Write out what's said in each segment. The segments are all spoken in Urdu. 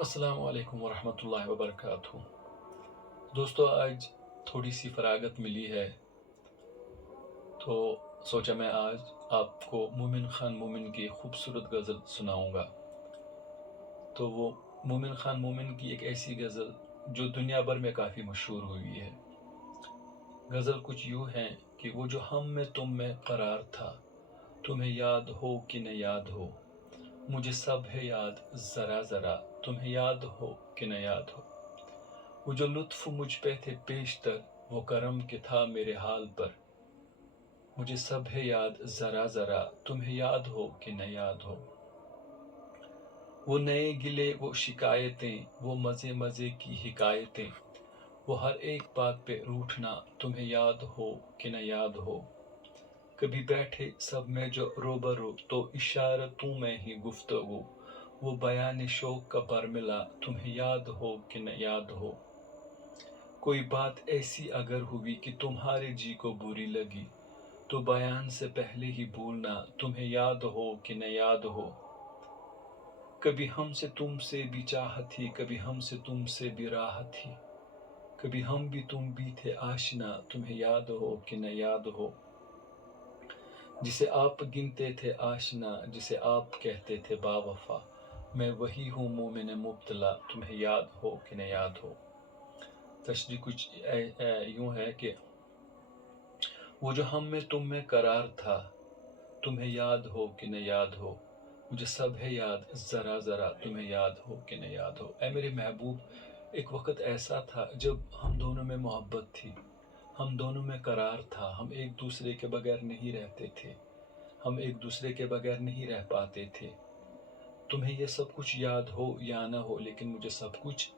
السلام علیکم ورحمۃ اللہ وبرکاتہ۔ دوستو، آج تھوڑی سی فراغت ملی ہے تو سوچا میں آج آپ کو مومن خان مومن کی خوبصورت غزل سناؤں گا۔ تو وہ مومن خان مومن کی ایک ایسی غزل جو دنیا بھر میں کافی مشہور ہوئی ہے۔ غزل کچھ یوں ہے کہ وہ جو ہم میں تم میں قرار تھا، تمہیں یاد ہو کہ نہ یاد ہو، مجھے سب ہے یاد ذرا ذرا، تمہیں یاد ہو کہ نہ یاد ہو۔ وہ جو لطف مجھ پہ تھے پیشتر، وہ کرم کہ تھا میرے حال پر، مجھے سب ہے یاد ذرا ذرا، تمہیں یاد ہو کہ نہ یاد ہو۔ وہ نئے گلے وہ شکایتیں، وہ مزے مزے کی حکایتیں، وہ ہر ایک بات پہ روٹھنا، تمہیں یاد ہو کہ نہ یاد ہو۔ کبھی بیٹھے سب میں جو روبرو، تو اشارتوں میں ہی گفتگو، وہ بیان شوق کا برملا، تمہیں یاد ہو کہ نہ یاد ہو۔ کوئی بات ایسی اگر ہوئی کہ تمہارے جی کو بری لگی، تو بیان سے پہلے ہی بھولنا، تمہیں یاد ہو کہ نہ یاد ہو۔ کبھی ہم سے تم سے بھی چاہت تھی، کبھی ہم سے تم سے بھی راحت تھی، کبھی ہم بھی تم بھی تھے آشنا، تمہیں یاد ہو کہ نہ یاد ہو۔ جسے آپ گنتے تھے آشنا، جسے آپ کہتے تھے با وفا، میں وہی ہوں مومن مبتلا، تمہیں یاد ہو کہ نہ یاد ہو۔ تشریح کچھ یوں ہے کہ وہ جو ہم میں تم میں قرار تھا، تمہیں یاد ہو کہ نہ یاد ہو، مجھے سب ہے یاد ذرا ذرا، تمہیں یاد ہو کہ نہ یاد ہو۔ اے میرے محبوب، ایک وقت ایسا تھا جب ہم دونوں میں محبت تھی، ہم دونوں میں قرار تھا، ہم ایک دوسرے کے بغیر نہیں رہتے تھے، ہم ایک دوسرے کے بغیر نہیں رہ پاتے تھے۔ تمہیں یہ سب کچھ یاد ہو یا نہ ہو، لیکن مجھے سب کچھ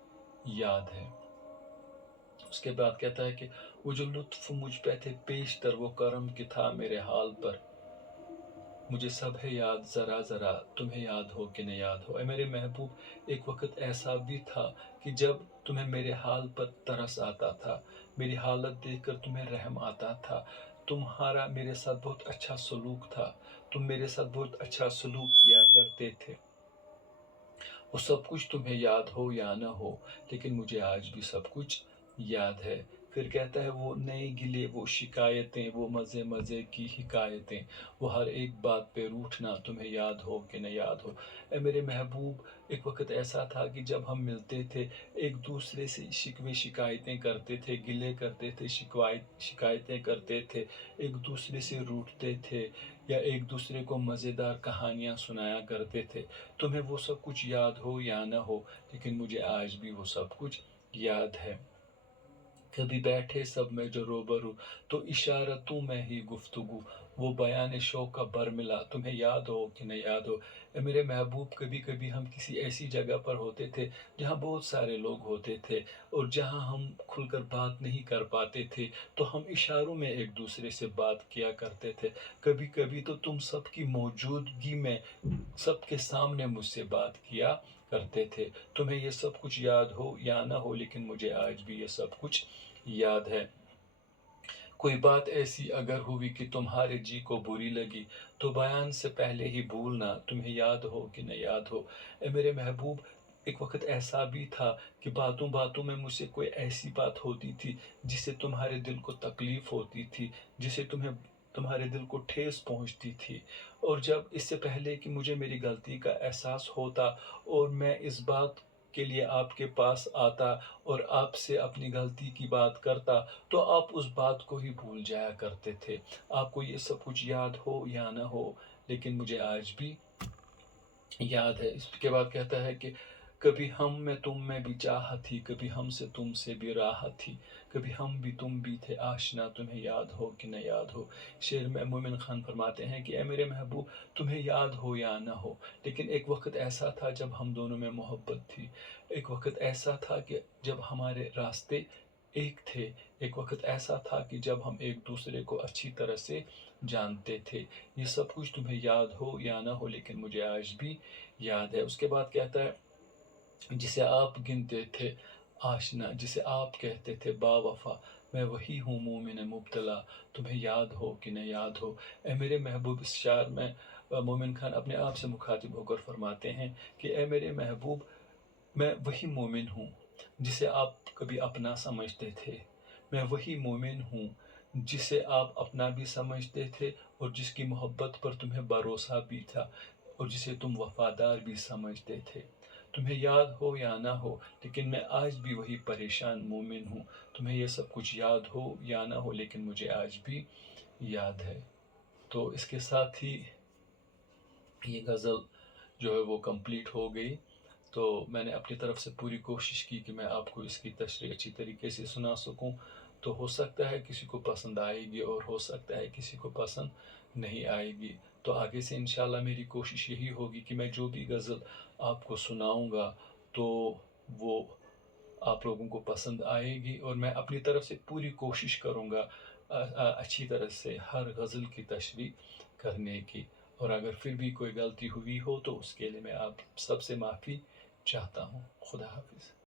یاد ہے۔ اس کے بعد کہتا ہے کہ وہ جو لطف مجھ پہ تھے پیشتر، وہ کرم کہ تھا میرے حال پر، مجھے سب ہے یاد ذرا ذرا، تمہیں یاد ہو کہ نہ یاد ہو۔ اے میرے محبوب، ایک وقت ایسا بھی تھا کہ جب تمہیں میرے حال پر ترس آتا تھا، میری حالت دیکھ کر تمہیں رحم آتا تھا، تمہارا میرے ساتھ بہت اچھا سلوک تھا، تم میرے ساتھ بہت اچھا سلوک کیا کرتے تھے۔ وہ سب کچھ تمہیں یاد ہو یا نہ ہو، لیکن مجھے آج بھی سب کچھ یاد ہے۔ پھر کہتا ہے وہ نئے گلے وہ شکایتیں، وہ مزے مزے کی حکایتیں، وہ ہر ایک بات پہ روٹھنا، تمہیں یاد ہو کہ نہ یاد ہو۔ اے میرے محبوب، ایک وقت ایسا تھا کہ جب ہم ملتے تھے، ایک دوسرے سے شکوے شکایتیں کرتے تھے، گلے کرتے تھے، شکایتیں کرتے تھے، ایک دوسرے سے روٹھتے تھے، یا ایک دوسرے کو مزیدار کہانیاں سنایا کرتے تھے۔ تمہیں وہ سب کچھ یاد ہو یا نہ ہو، لیکن مجھے آج بھی وہ سب کچھ یاد ہے۔ کبھی بیٹھے سب میں جو روبرو، تو اشارتوں میں ہی گفتگو، وہ بیان شوق کا برملا، تمہیں یاد ہو کہ نہ یاد ہو۔ اے میرے محبوب، کبھی کبھی ہم کسی ایسی جگہ پر ہوتے تھے جہاں بہت سارے لوگ ہوتے تھے، اور جہاں ہم کھل کر بات نہیں کر پاتے تھے، تو ہم اشاروں میں ایک دوسرے سے بات کیا کرتے تھے۔ کبھی کبھی تو تم سب کی موجودگی میں سب کے سامنے مجھ سے بات کیا کرتے تھے۔ تمہیں یہ سب کچھ یاد ہو یا نہ ہو، لیکن مجھے آج بھی یہ سب کچھ یاد ہے۔ کوئی بات ایسی اگر ہوئی کہ تمہارے جی کو بری لگی، تو بیان سے پہلے ہی بھولنا، تمہیں یاد ہو کہ نہ یاد ہو۔ اے میرے محبوب، ایک وقت ایسا بھی تھا کہ باتوں باتوں میں مجھ سے کوئی ایسی بات ہوتی تھی جس سے تمہارے دل کو تکلیف ہوتی تھی، جسے تمہارے دل کو ٹھیس پہنچتی تھی، اور جب اس سے پہلے کہ مجھے میری غلطی کا احساس ہوتا اور میں اس بات کے لیے آپ کے پاس آتا اور آپ سے اپنی غلطی کی بات کرتا، تو آپ اس بات کو ہی بھول جایا کرتے تھے۔ آپ کو یہ سب کچھ یاد ہو یا نہ ہو، لیکن مجھے آج بھی یاد ہے۔ اس کے بعد کہتا ہے کہ کبھی ہم میں تم میں بھی چاہت تھی، کبھی ہم سے تم سے بھی راحت تھی، کبھی ہم بھی تم بھی تھے آشنا، تمہیں یاد ہو کہ نہ یاد ہو۔ شعر میں مومن خان فرماتے ہیں کہ اے میرے محبوب، تمہیں یاد ہو یا نہ ہو، لیکن ایک وقت ایسا تھا جب ہم دونوں میں محبت تھی، ایک وقت ایسا تھا کہ جب ہمارے راستے ایک تھے، ایک وقت ایسا تھا کہ جب ہم ایک دوسرے کو اچھی طرح سے جانتے تھے۔ یہ سب کچھ تمہیں یاد ہو یا نہ ہو، لیکن مجھے آج بھی یاد ہے۔ اس کے بعد کہتا ہے جسے آپ گنتے تھے آشنا، جسے آپ کہتے تھے با وفا، میں وہی ہوں مومن مبتلا، تمہیں یاد ہو کہ نہ یاد ہو۔ اے میرے محبوب، اس شعر میں مومن خان اپنے آپ سے مخاطب ہو کر فرماتے ہیں کہ اے میرے محبوب، میں وہی مومن ہوں جسے آپ کبھی اپنا سمجھتے تھے، میں وہی مومن ہوں جسے آپ اپنا بھی سمجھتے تھے اور جس کی محبت پر تمہیں بھروسہ بھی تھا اور جسے تم وفادار بھی سمجھتے تھے۔ تمہیں یاد ہو یا نہ ہو، لیکن میں آج بھی وہی پریشان مومن ہوں۔ تمہیں یہ سب کچھ یاد ہو یا نہ ہو، لیکن مجھے آج بھی یاد ہے۔ تو اس کے ساتھ ہی یہ غزل جو ہے وہ کمپلیٹ ہو گئی۔ تو میں نے اپنی طرف سے پوری کوشش کی کہ میں آپ کو اس کی تشریح اچھی طریقے سے سنا سکوں۔ تو ہو سکتا ہے کسی کو پسند آئے گی اور ہو سکتا ہے کسی کو پسند نہیں آئے گی۔ تو آگے سے انشاءاللہ میری کوشش یہی ہوگی کہ میں جو بھی غزل آپ کو سناؤں گا تو وہ آپ لوگوں کو پسند آئے گی، اور میں اپنی طرف سے پوری کوشش کروں گا اچھی طرح سے ہر غزل کی تشریح کرنے کی۔ اور اگر پھر بھی کوئی غلطی ہوئی ہو تو اس کے لیے میں آپ سب سے معافی چاہتا ہوں۔ خدا حافظ۔